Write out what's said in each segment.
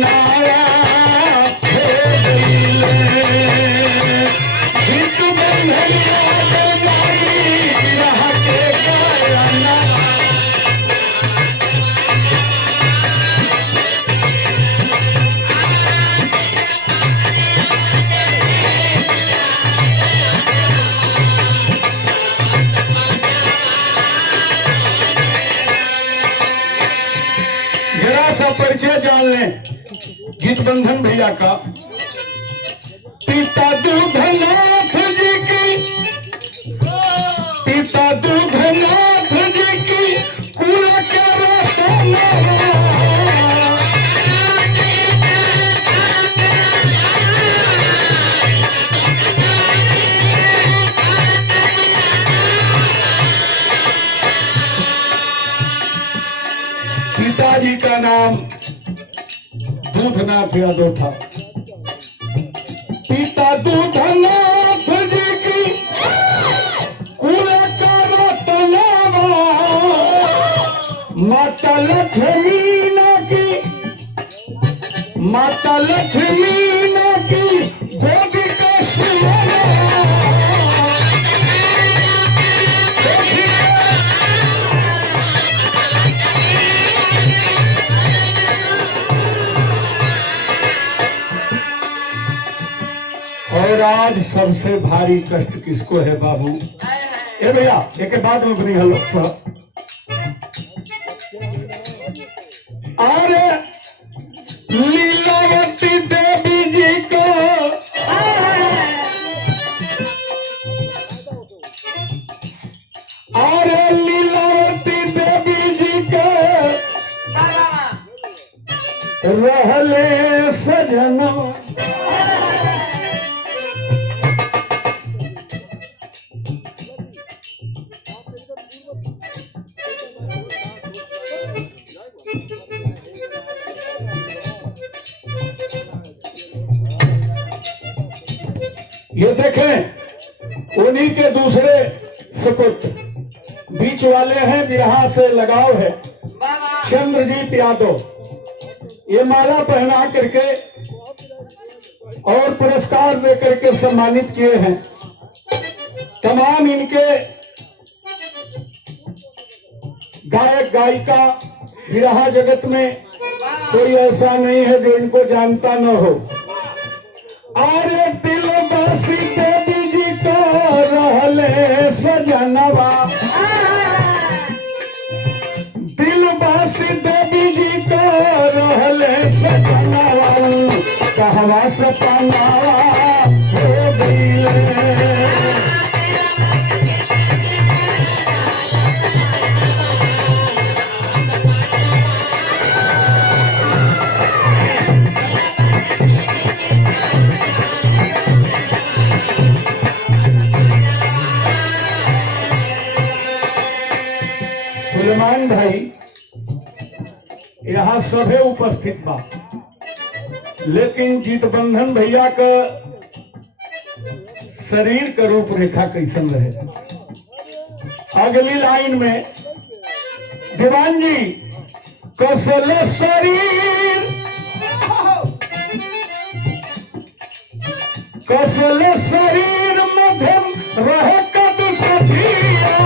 पनाया हो गईले जीत बंधन याद नारी बिरह के गाना जरा सा परिचय जान लें गीत बंधन भैया का। पिता दूधनाथ जी की पिता दूधनाथ जी की कुल के रतनवा पिताजी का नाम दूधनाथ यादव था। पिता दूधनाथ जी की कुल का रतनवा माता लक्ष्मी ना की गोदी का सुमना और आज सबसे भारी कष्ट किसको है बाबू? ए भैया एक बाद में बनी हलो अरे लीलावती देवी जी को अरे लीलावती देवी जी के रहले सजना ये देखें उन्हीं के दूसरे सुपुत्र बीच वाले हैं बिरहा से लगाव है चंद्रजीत यादव। ये माला पहना करके और पुरस्कार दे करके सम्मानित किए हैं। तमाम इनके गायक गायिका बिरहा जगत में कोई ऐसा नहीं है जो इनको जानता न हो। अरे दिलबासी देवी जी को रहले सजनवा दिलबासी देवी जी को रहले सजनवा कहवा से पनावा हो गईले सुलेमान भाई यहाँ सभे उपस्थित बा, लेकिन जीतबंधन भैया का शरीर का रूपरेखा कैसन रहे? अगली लाइन में दीवान जी कसल शरीर मध्यम रहे कद कथिया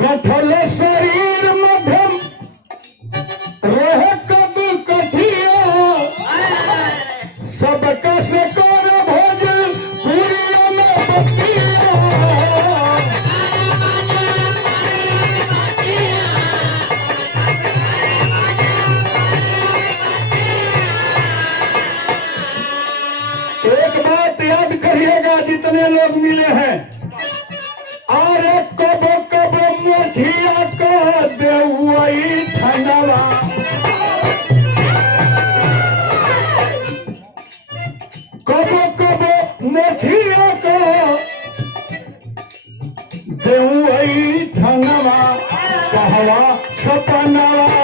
कथल शरीर मध्यम रहे कद कथिया सबका से कर भोज पूरियों में बतिया एक बात याद करिएगा जितने लोग मिले हैं, अरे कबो कबो मोझिया को देवई ठंडवा कबो कबो मोझिया को देवई ठंडवा कहवा सपनवा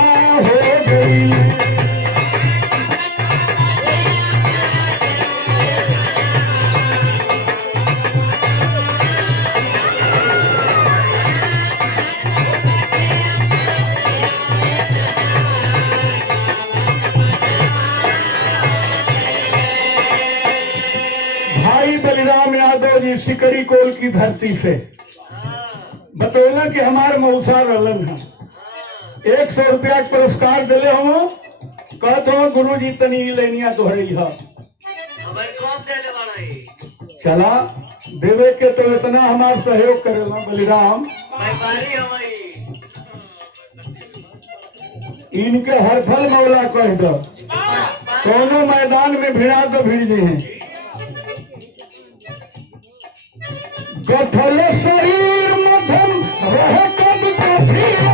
भाई बलिराम यादव जी सिकड़ी कोल की धरती से बतौला कि हमारे मऊसा रलन है 100 रुपया के पुरस्कार दिले हम कहते हो गुरु जी तनी लेनिया तोहरी है चला देवे के तो इतना हमार सहयोग करेला बलिराम इनके हर फल मौला कह दो दोनों मैदान में भिड़ा तो भिड़ गए हैं गठल शरीर मध्यम रह कब काफिया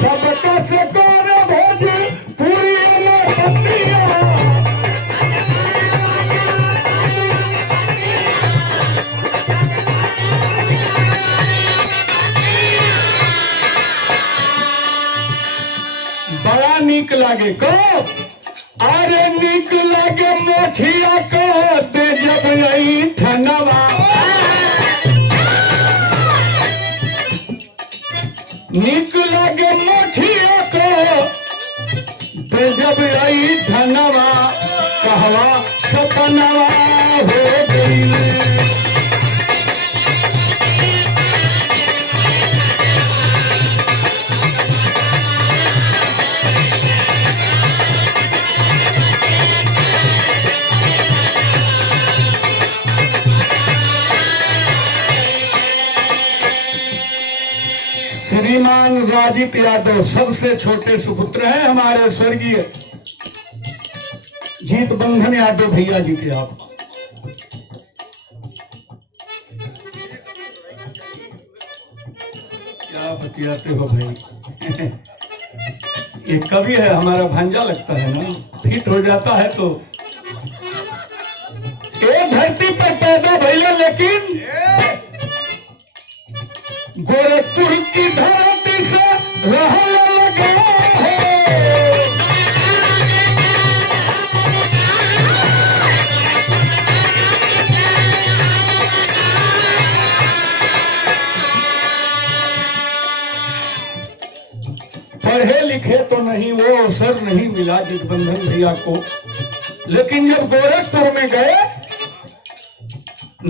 सबका से कर भोज पूरी में पत्तिया बड़ा नीक लागे को अरे नीक लागे मोछिया को दे जब आई ठनवा नीक लागे मोछिया को दे जब आई ठनवा कहवा सपनवा हो गई श्रीमान राजित यादव सबसे छोटे सुपुत्र हैं हमारे स्वर्गीय जीत बंधन यादव भैया जी के आप क्या बतियाते हो भाई ये कवि है हमारा भांजा लगता है ना फिट हो जाता है तो एक धरती पर पैदा भैया लेकिन गोरखपुर की धरती से रहने लगा है पढ़े लिखे तो नहीं वो अवसर नहीं मिला जितबंधन भैया को लेकिन जब गोरखपुर में गए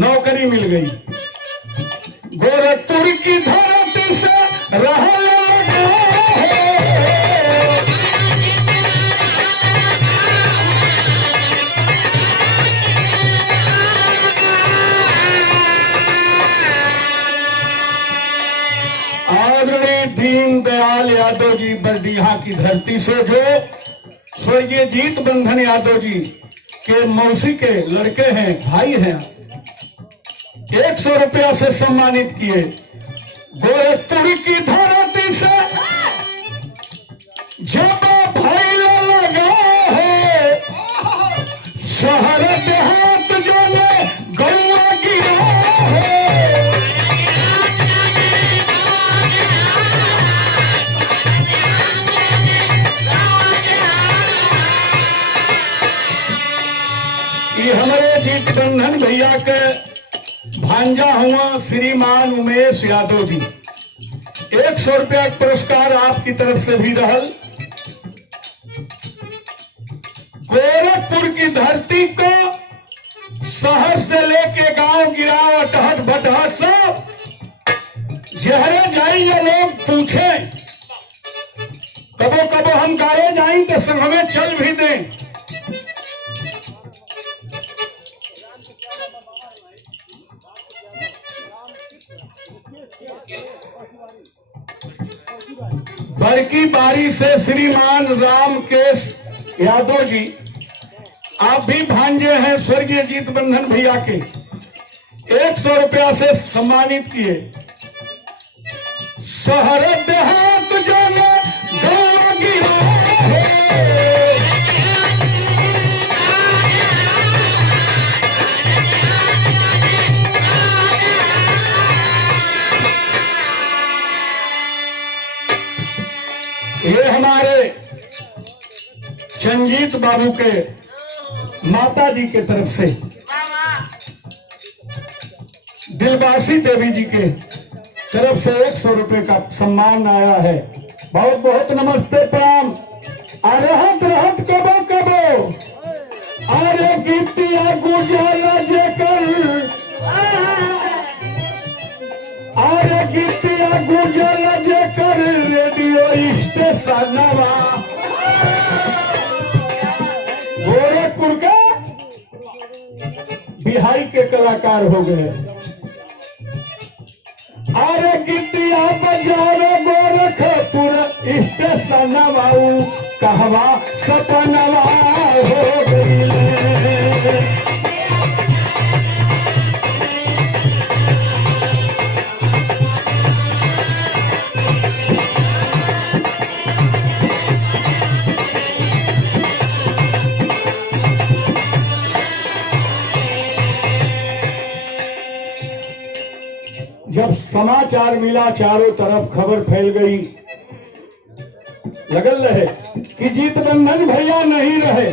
नौकरी मिल गई गोरखपुर की धरती से रहने लगा है आदरणीय दीनदयाल यादव जी बरडीहा की धरती से जो स्वर्गीय जीत बंधन यादव जी के मौसी के लड़के हैं भाई हैं 100 रुपया से सम्मानित किए गोरखपुर की धरती से जब भाई लगा है शहर देहात जाने गौवा गिरा है ये हमारे जीत बंधन भैया के भांजा हुआ श्रीमान उमेश यादव जी 100 रुपया पुरस्कार आपकी तरफ से भी रहल गोरखपुर की धरती को शहर से लेके गांव गिराव अटहट भटहट सब जहरे जाएंगे लोग पूछे कबो कबो हम गाये जाएं तो संग हमें चल भी दें बड़की बारी से श्रीमान रामकेश यादव जी आप भी भांजे हैं स्वर्गीय जीत बंधन भैया के 100 रुपया से सम्मानित किए शहर देहात जाने गौवा गिरा है ये हमारे चंजीत बाबू के माता जी के तरफ से दिलबासी देवी जी के तरफ से 100 रुपए का सम्मान आया है। बहुत बहुत नमस्ते प्रणाम। रहत रहत कबो कबो अरे गीतिया गुजारा जेकर अरे गीतिया गुजारा जेकर रेडियो स्टेशनवा गोरखपुर के बिहारी के कलाकार हो गए। अरे गीतिया बजारे गोरखपुर स्टेशनवा कहवा सपनवा हो गई। जब समाचार मिला चारों तरफ खबर फैल गई, लगल रहे कि जीत बंधन भैया नहीं रहे।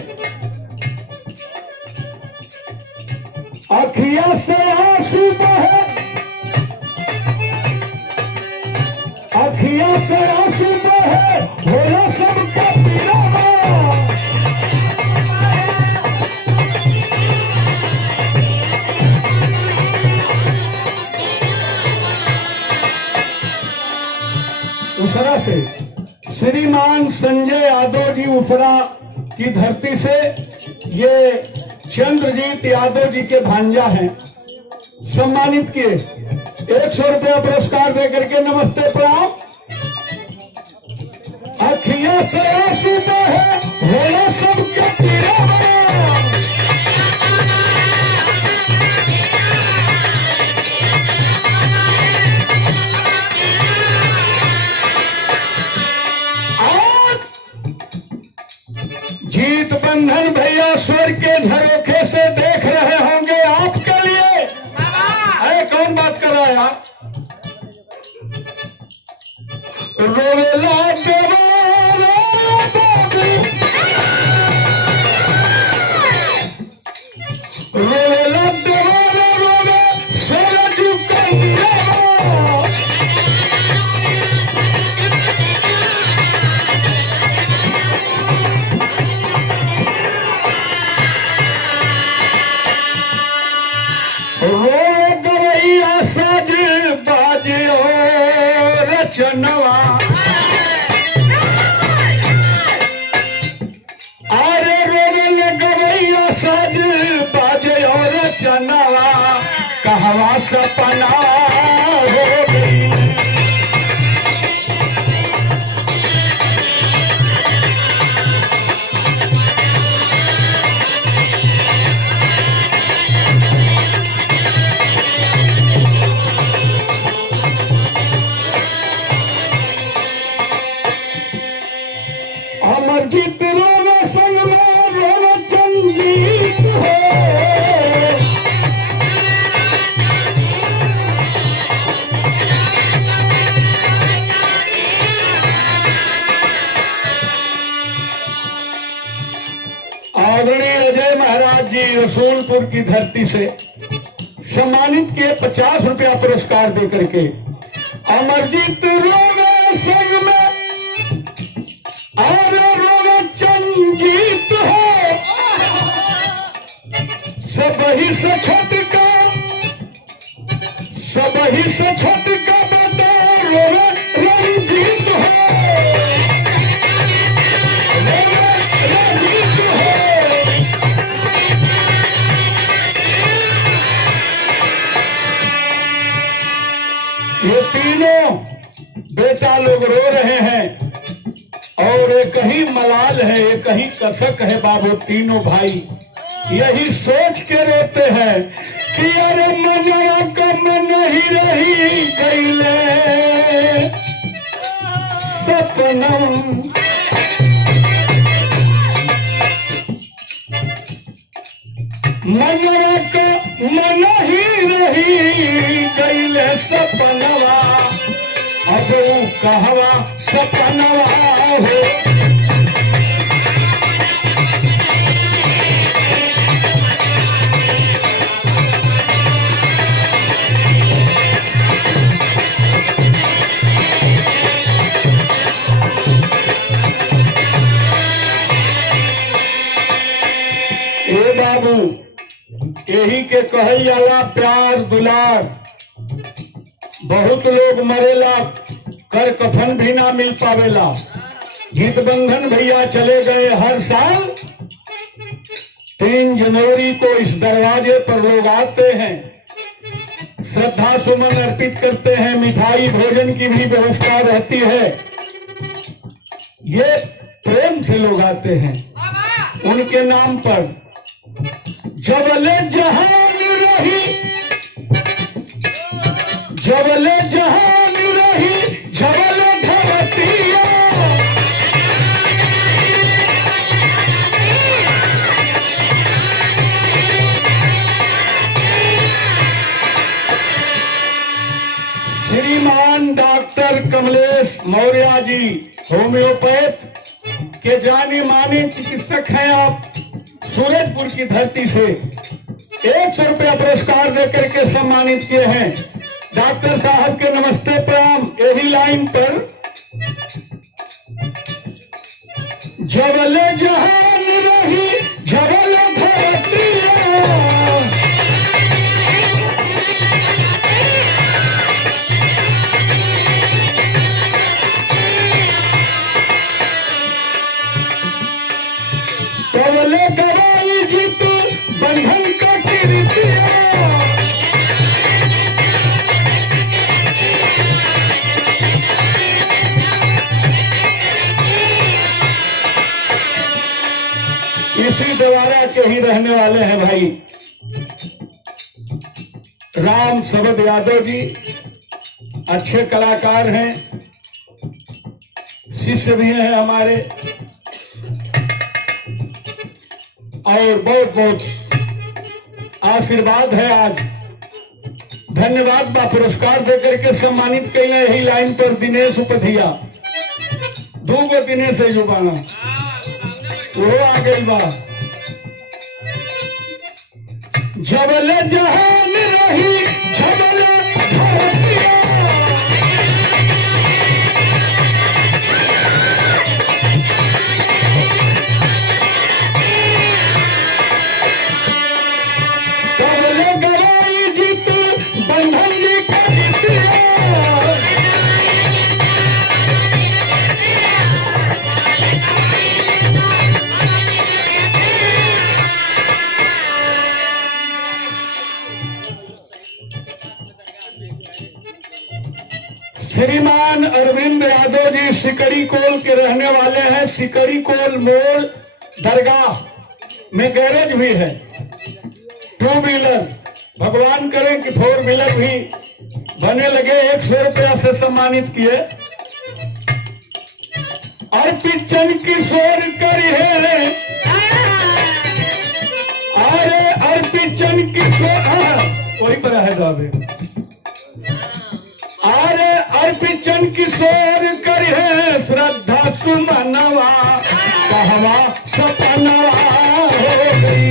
अखिया से आंसू बहे, अखिया से आंसू बहे, होला सबका पिरावा। दूसरा से श्रीमान संजय यादव जी उपरा की धरती से, ये चंद्रजीत यादव जी के भांजा हैं, सम्मानित किए 100 रुपया पुरस्कार देकर के। नमस्ते प्रणाम। अखियां से आंसू बहे, होला सबके पिरावा। जीत बंधन भैया स्वर के झरोखे से देख रहे होंगे आपके लिए। अरे कौन बात कर रहा है आप? रोवेला देवारा बाबू, रोवेला देवारा रोवे सरजू कौरवा। गवैया साज बाज रचनवा, अरे रोवल गवैया साज बाज रचनवा कहवा सपना हो गई। अमरजीत रोवे संग में रोवे चंजीत हो, आदरणीय अजय महाराज जी रसूलपुर की धरती से सम्मानित किए 50 रुपया पुरस्कार देकर के। अमरजीत रोवे संग में और रोवे चंजीत हो, सबही से छोटका, सबही से छोटका बेटा रोवे रंजीत हो, रोवे रंजीत हो। ये तीनों बेटा लोग रो रहे हैं और एक ही मलाल है, एक ही कसक है बाबू। तीनों भाई यही सोच के रोते हैं कि अरे मनवा कम नहीं रही गईले सपनम, मनवा का मन ही रही गईले सपनवा। अब कहवा सपनवा हो। कहल जाला प्यार दुलार। बहुत लोग मरेला, कर कफन भी ना मिल पावेला। गीत बंधन भैया चले गए। हर साल 3 जनवरी को इस दरवाजे पर लोग आते हैं, श्रद्धा सुमन अर्पित करते हैं, मिठाई भोजन की भी व्यवस्था रहती है। ये प्रेम से लोग आते हैं उनके नाम पर। जबले जहान रही, जबले जहान रही, जबले धरतिया। श्रीमान डॉक्टर कमलेश मौर्य जी होम्योपैथ के जाने माने चिकित्सक हैं आप। सूरजपुर की धरती से 100 रुपया पुरस्कार देकर के सम्मानित किए हैं। डॉक्टर साहब के नमस्ते प्रणाम। यही लाइन पर जबले जहान रही, जबले धरतिया। तबले गवाई जीत बंधन का कीर्तिया। इसी द्वारा के ही रहने वाले हैं भाई राम सबद यादव जी। अच्छे कलाकार हैं, शिष्य भी हैं हमारे, और बहुत बहुत आशीर्वाद है आज। धन्यवाद बा। पुरस्कार देकर के सम्मानित कैले। यही लाइन पर दिनेश उपधिया, 2 गो दिनेश है जुबाना, वो आ गई बा। जबले जहान रही, जबले धरतिया। तबले गवाई जीत बंधन जी का कीर्तिया। श्रीमान अरविंद यादव जी सिकड़ी कोल के रहने वाले हैं। सिकड़ी कोल मोड़ दरगाह में गैरेज भी है। 2 व्हीलर, भगवान करें कि 4 व्हीलर भी बने लगे। 100 रुपया से सम्मानित किए। अर्पित चंद किशोर करी है, अरे अर्पित चंद किशोर वही पर है गावे। अरे अर्पित चंद किशोर करी है, श्रद्धा सुमनवा कहवा सपनवा हो गई।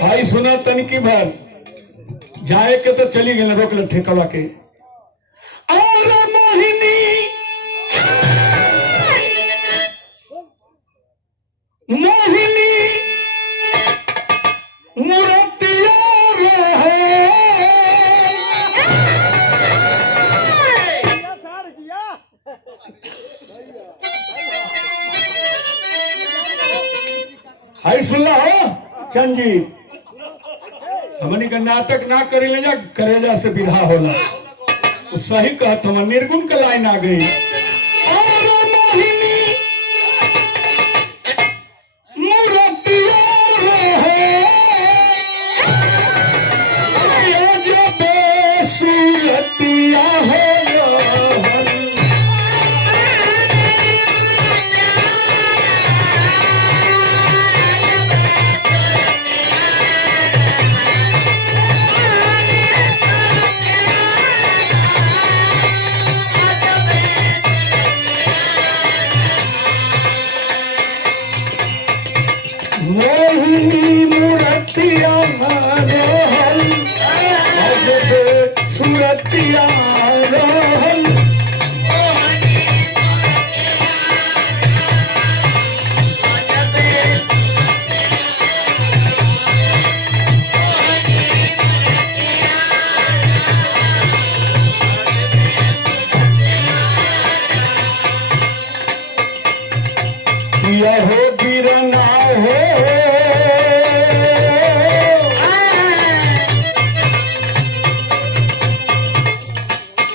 भाई सुना तनिकी भर जाए के तो चली गई, रोक ले ठेकवा के। और मोहिनी मोहिनी मूर्तिया रहे। हाय सुनला हो चंद जी, हमनी का नाटक ना करे ले जा, करेजा से विधा होला। तो सही कहत हम, निर्गुण का लाइन आ गई। और मोहिनी मूर्तिया रहे, जो बेसूरतिया हो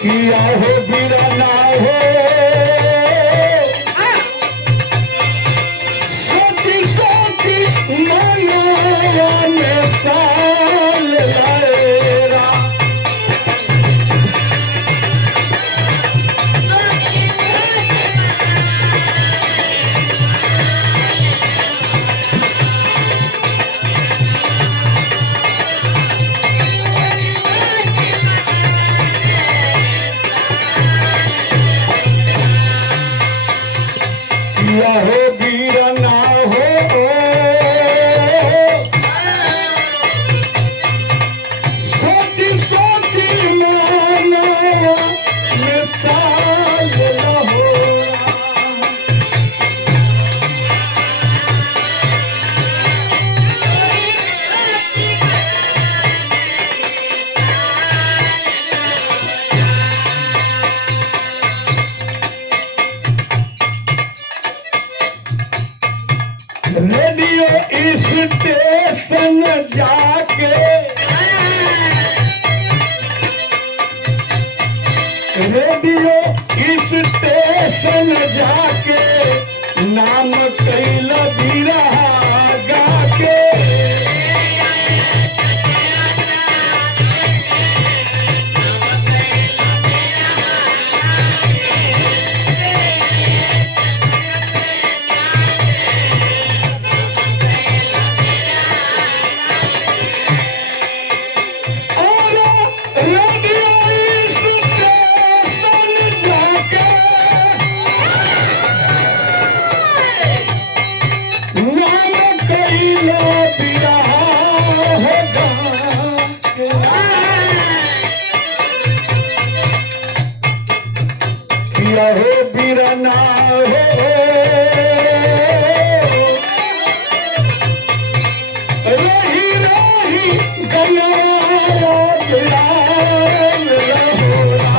किया हो बीराना हो सोची सोची मनाया में साल लाएरा किया हो बीराना हो सोची सोची मनाया में साल लाएरा रेडियो स्टेशन जाके रेडियो स्टेशन जाके नाम कैल बिरहा गाके और रेडियो स्टेशन जाके नाम कैल बिरहा गाके किया हो बीराना हो रही रही गया बिलाल लहोरा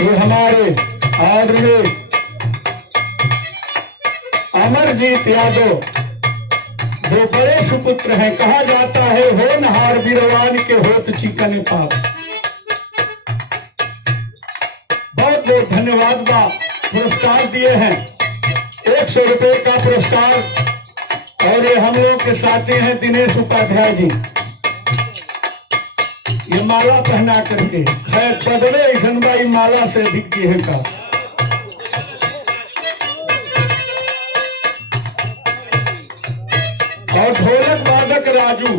ये हमारे आदरणीय अमरजीत यादव जो बड़े सुपुत्र हैं कहा जाता है होनहार बीरवान के होत चिकन पाप बहुत बहुत धन्यवाद बा पुरस्कार दिए हैं 100 रुपए का पुरस्कार और ये हम लोग के साथी हैं दिनेश उपाध्याय जी ये माला पहना करके खैर बदले ऐसन बाई माला से अधिक की है का और ढोलक वादक राजू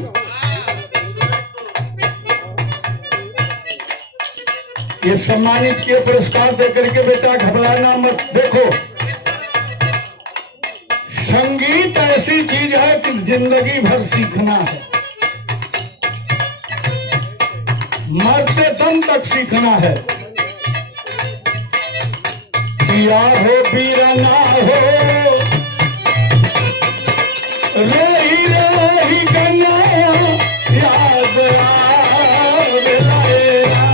ये सम्मानित किए पुरस्कार देकर के बेटा घबराना मत देखो संगीत ऐसी चीज है कि जिंदगी भर सीखना है मरते दम तक सीखना है किया हो बीराना हो रही रही गया याद आवे लाएरा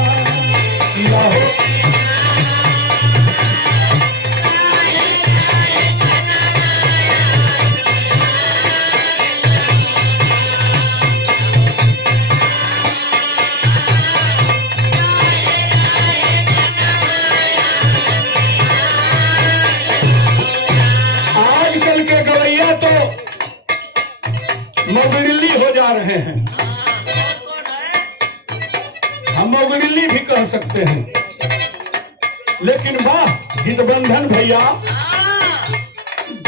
किया हो आजकल के गवैया तो मोगरिल्ली हो जा रहे हैं हम मोगरिल्ली भी कह सकते हैं लेकिन वाह गीतबंधन भैया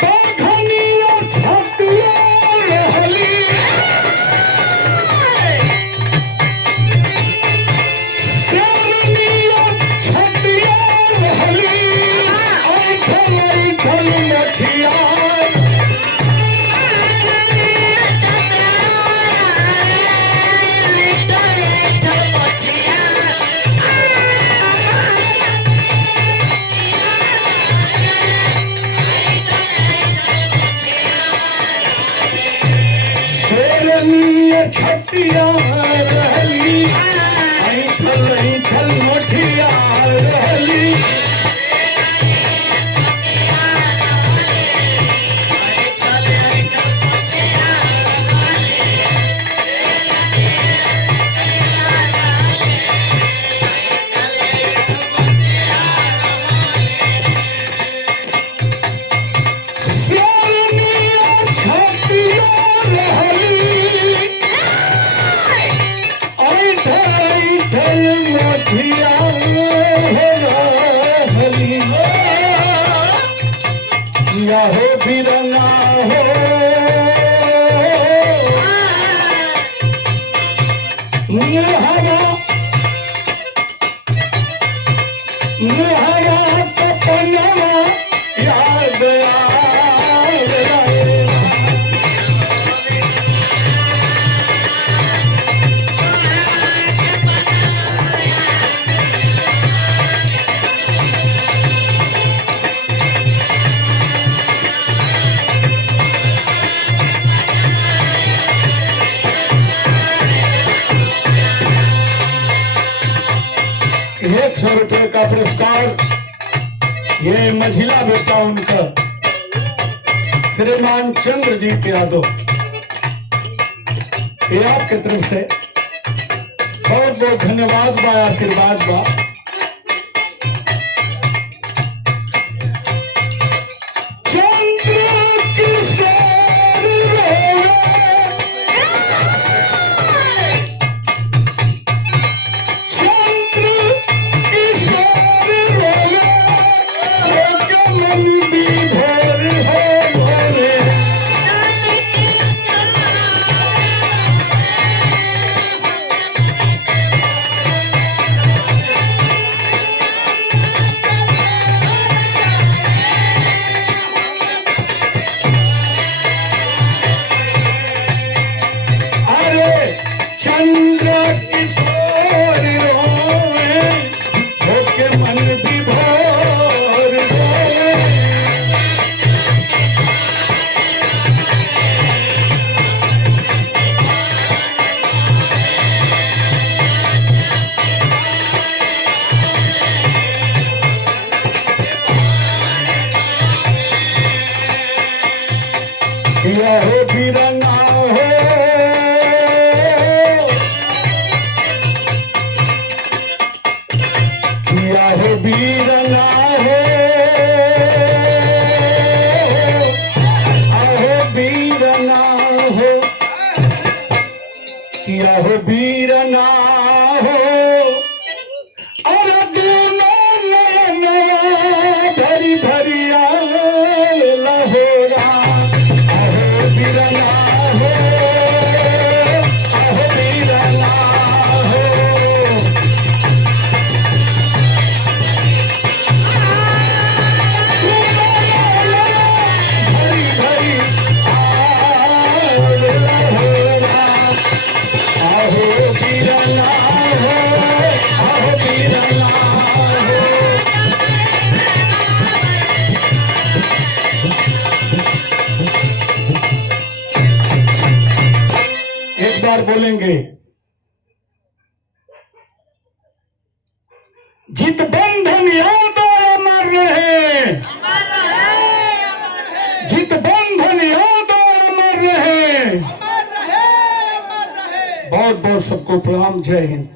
बाघनिया छातिया रहली शेरनिया छातिया रहली ऐठल ऐठल मछिया मोटिया रहली, ऐठल मोटिया रहली। या हो बिरना हो मुहरा कपनवा याद आवे। ₹100 का पुरस्कार ये महिला बेटा उनका श्रीमान चंद्रजीत यादव, ये आपके तरफ से बहुत बहुत धन्यवाद बा, आशीर्वाद बा। चंद्र किशोर रोवे, होके मन विभोर रोवे। या हो बिरना हो, या हो बीरना हो, आहो बीरना हो, किया हो बीरना हो। और दोनों नैना भरी भरी लहोरा, आहो बीरना हो, आहो बीरना हो। एक बार बोलेंगे, जित बंधन याद अमर रहे, जित बंधन याद अमर रहे। बहुत बहुत सबको प्रणाम, जय हिंद।